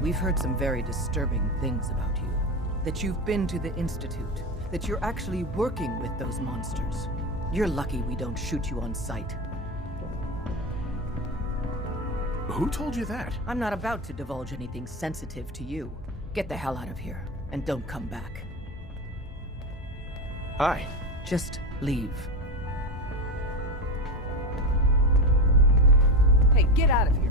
We've heard some very disturbing things about you. That you've been to the Institute. That you're actually working with those monsters. You're lucky we don't shoot you on sight. Who told you that? I'm not about to divulge anything sensitive to you. Get the hell out of here, and don't come back. Hi. Just leave. Hey, get out of here.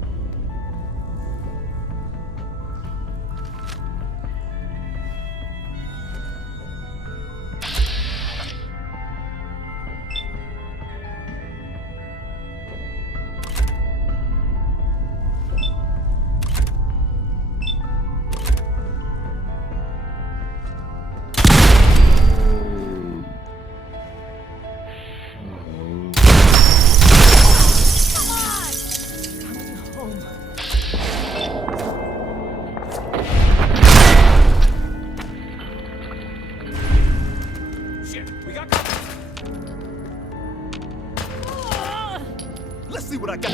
Let's see what I got.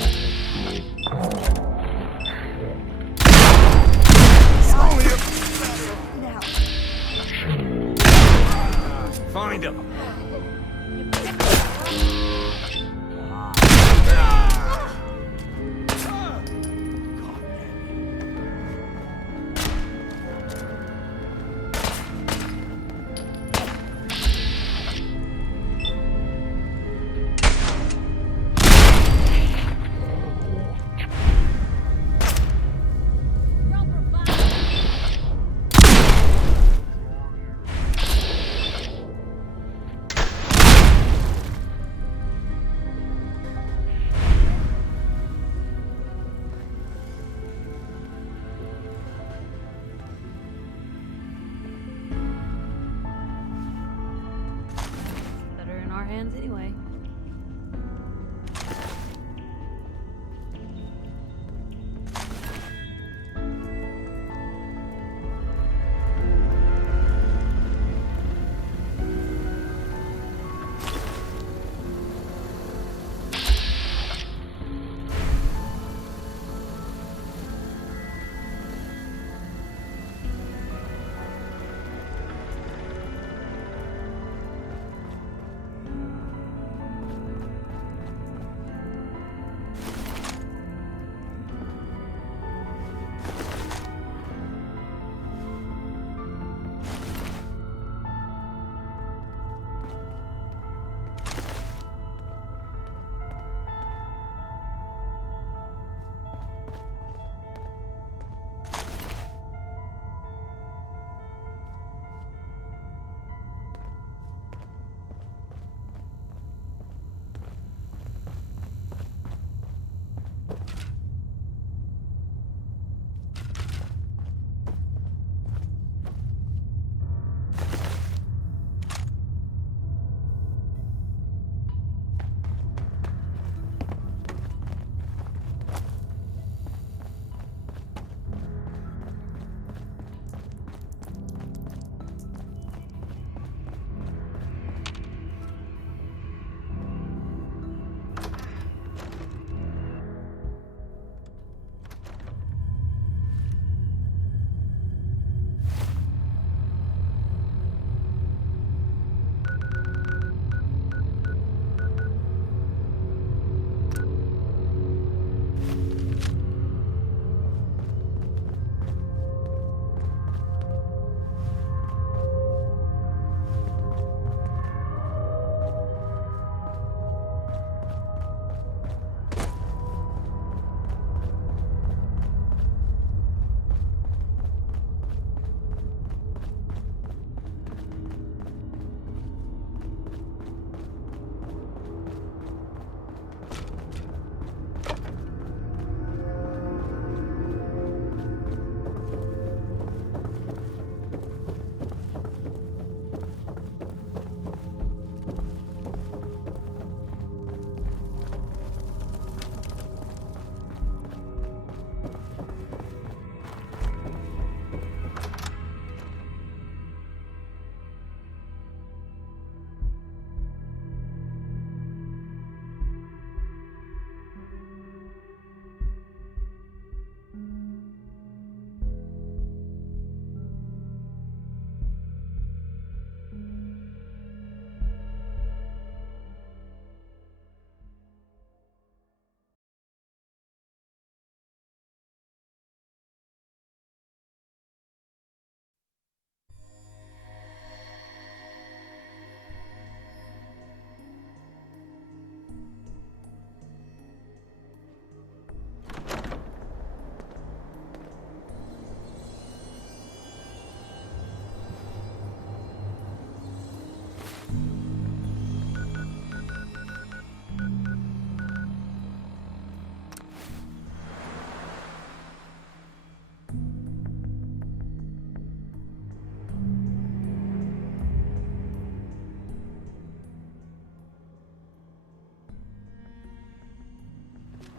Find him. Better in our hands anyway.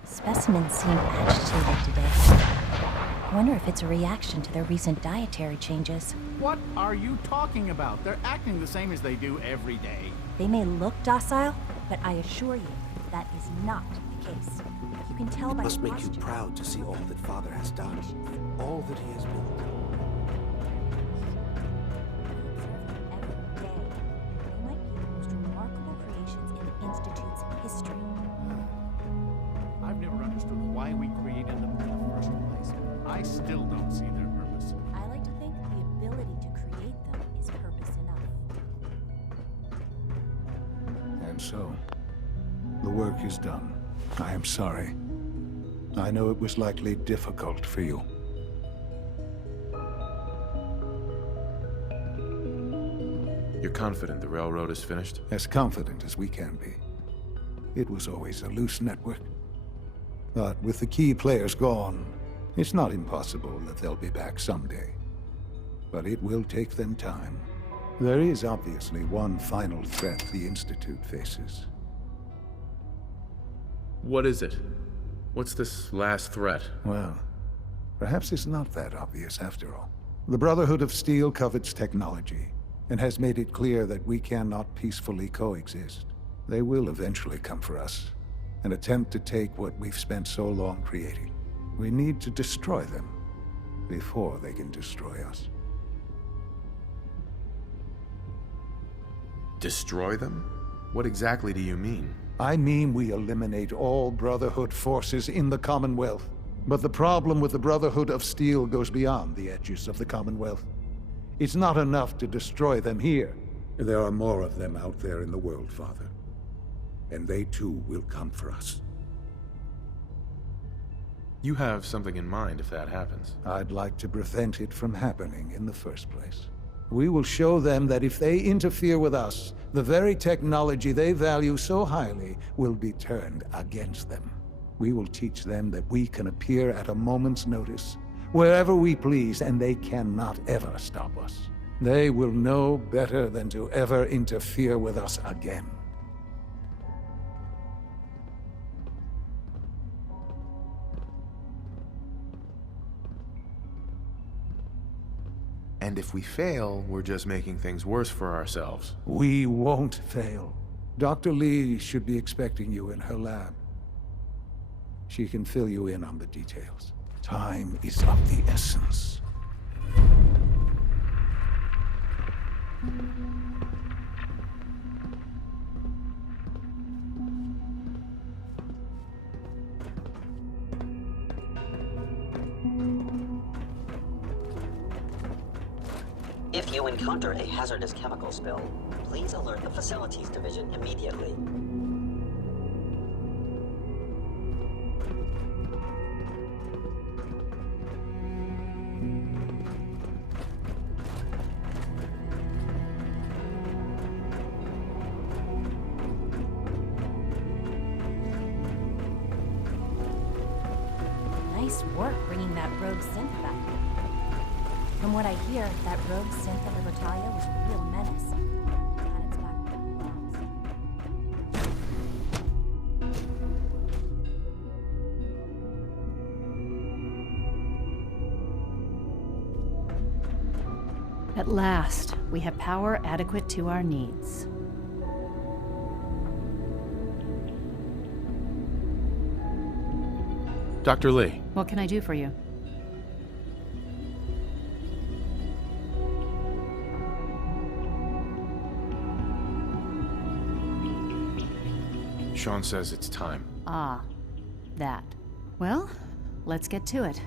Specimens seem agitated today. I wonder if it's a reaction to their recent dietary changes. What are you talking about? They're acting the same as they do every day. They may look docile, but I assure you, that is not the case. You can tell by Must the make you posture. proud to see all that Father has done, all that he has built. Every day, they might be the most remarkable creations in the Institute's history. I've never understood why we created them in the first place. I still don't see their purpose. I like to think the ability to create them is purpose enough. And so, the work is done. I am sorry. I know it was likely difficult for you. You're confident the railroad is finished? As confident as we can be. It was always a loose network. But with the key players gone, it's not impossible that they'll be back someday. But it will take them time. There is obviously one final threat the Institute faces. What is it? What's this last threat? Well, perhaps it's not that obvious after all. The Brotherhood of Steel covets technology, and has made it clear that we cannot peacefully coexist. They will eventually come for us, and attempt to take what we've spent so long creating. We need to destroy them before they can destroy us. Destroy them? What exactly do you mean? I mean we eliminate all Brotherhood forces in the Commonwealth. But the problem with the Brotherhood of Steel goes beyond the edges of the Commonwealth. It's not enough to destroy them here. There are more of them out there in the world, Father. And they too will come for us. You have something in mind if that happens. I'd like to prevent it from happening in the first place. We will show them that if they interfere with us, the very technology they value so highly will be turned against them. We will teach them that we can appear at a moment's notice, wherever we please, and they cannot ever stop us. They will know better than to ever interfere with us again. And if we fail, we're just making things worse for ourselves. We won't fail. Dr. Lee should be expecting you in her lab. She can fill you in on the details. Time is of the essence. If you encounter a hazardous chemical spill, please alert the Facilities Division immediately. Nice work bringing that rogue synth back. From what I hear, that rogue synth of the Ratalia was a real menace. Had its back on At last, we have power adequate to our needs. Dr. Lee. What can I do for you? Sean says it's time. Ah, that. Well, let's get to it.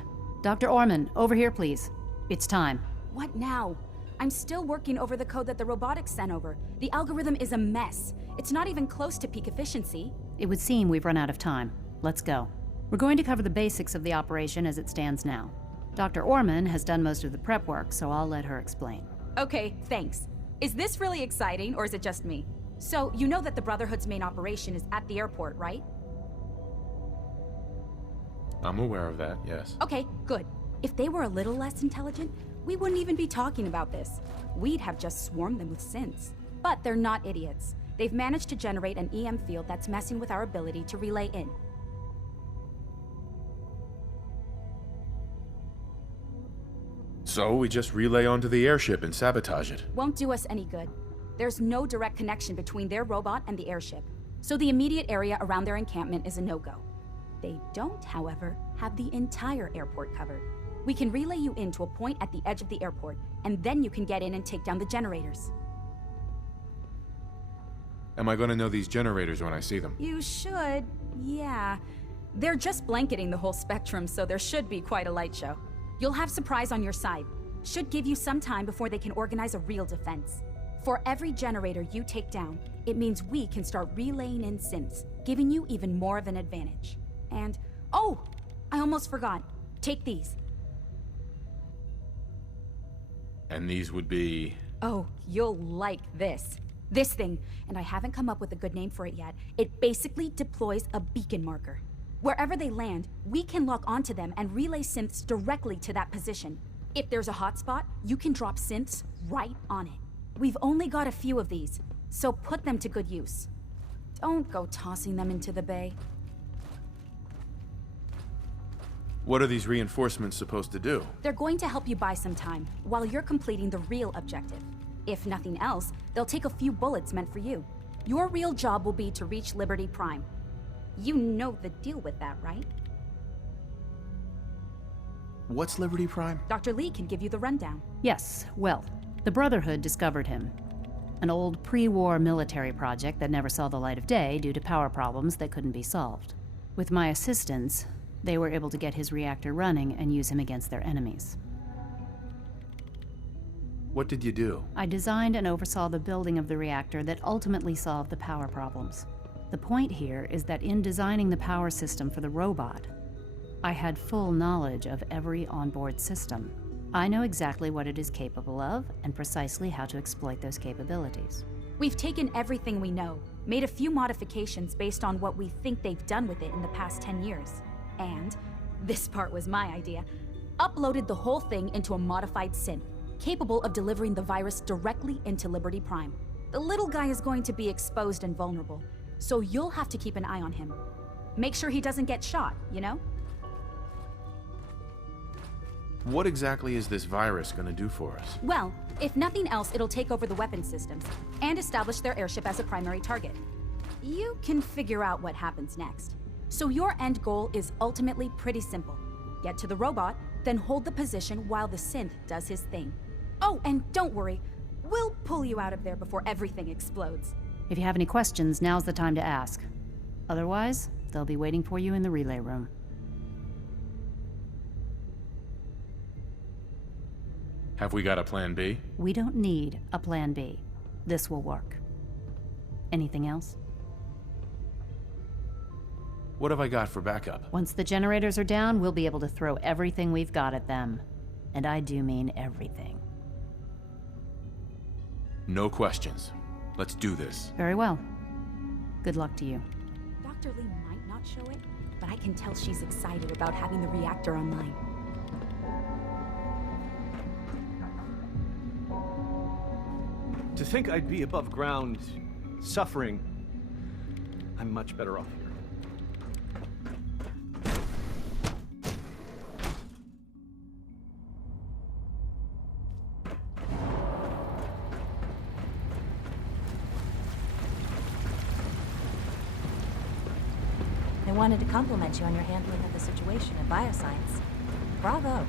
Dr. Orman, over here, please. It's time. What now? I'm still working over the code that the robotics sent over. The algorithm is a mess. It's not even close to peak efficiency. It would seem we've run out of time. Let's go. We're going to cover the basics of the operation as it stands now. Dr. Orman has done most of the prep work, so I'll let her explain. Okay, thanks. Is this really exciting, or is it just me? So, you know that the Brotherhood's main operation is at the airport, right? I'm aware of that, yes. Okay, good. If they were a little less intelligent, we wouldn't even be talking about this. We'd have just swarmed them with synths. But they're not idiots. They've managed to generate an EM field that's messing with our ability to relay in. So we just relay onto the airship and sabotage it. Won't do us any good. There's no direct connection between their robot and the airship, so the immediate area around their encampment is a no-go. They don't, however, have the entire airport covered. We can relay you in to a point at the edge of the airport, and then you can get in and take down the generators. Am I going to know these generators when I see them? You should, yeah. They're just blanketing the whole spectrum, so there should be quite a light show. You'll have surprise on your side. Should give you some time before they can organize a real defense. For every generator you take down, it means we can start relaying in synths, giving you even more of an advantage. And, oh, I almost forgot. Take these. And these would be... Oh, you'll like this. This thing, and I haven't come up with a good name for it yet, it basically deploys a beacon marker. Wherever they land, we can lock onto them and relay synths directly to that position. If there's a hotspot, you can drop synths right on it. We've only got a few of these, so put them to good use. Don't go tossing them into the bay. What are these reinforcements supposed to do? They're going to help you buy some time, while you're completing the real objective. If nothing else, they'll take a few bullets meant for you. Your real job will be to reach Liberty Prime. You know the deal with that, right? What's Liberty Prime? Dr. Lee can give you the rundown. Yes, well, the Brotherhood discovered him. An old pre-war military project that never saw the light of day due to power problems that couldn't be solved. With my assistance, they were able to get his reactor running and use him against their enemies. What did you do? I designed and oversaw the building of the reactor that ultimately solved the power problems. The point here is that in designing the power system for the robot, I had full knowledge of every onboard system. I know exactly what it is capable of and precisely how to exploit those capabilities. We've taken everything we know, made a few modifications based on what we think they've done with it in the past 10 years. And, this part was my idea, uploaded the whole thing into a modified synth, capable of delivering the virus directly into Liberty Prime. The little guy is going to be exposed and vulnerable, so you'll have to keep an eye on him. Make sure he doesn't get shot, you know? What exactly is this virus going to do for us? Well, if nothing else, it'll take over the weapon systems and establish their airship as a primary target. You can figure out what happens next. So your end goal is ultimately pretty simple. Get to the robot, then hold the position while the synth does his thing. Oh, and don't worry, we'll pull you out of there before everything explodes. If you have any questions, now's the time to ask. Otherwise, they'll be waiting for you in the relay room. Have we got a plan B? We don't need a plan B. This will work. Anything else? What have I got for backup? Once the generators are down, we'll be able to throw everything we've got at them. And I do mean everything. No questions. Let's do this. Very well. Good luck to you. Dr. Lee might not show it, but I can tell she's excited about having the reactor online. To think I'd be above ground, suffering, I'm much better off here. I wanted to compliment you on your handling of the situation in bioscience. Bravo.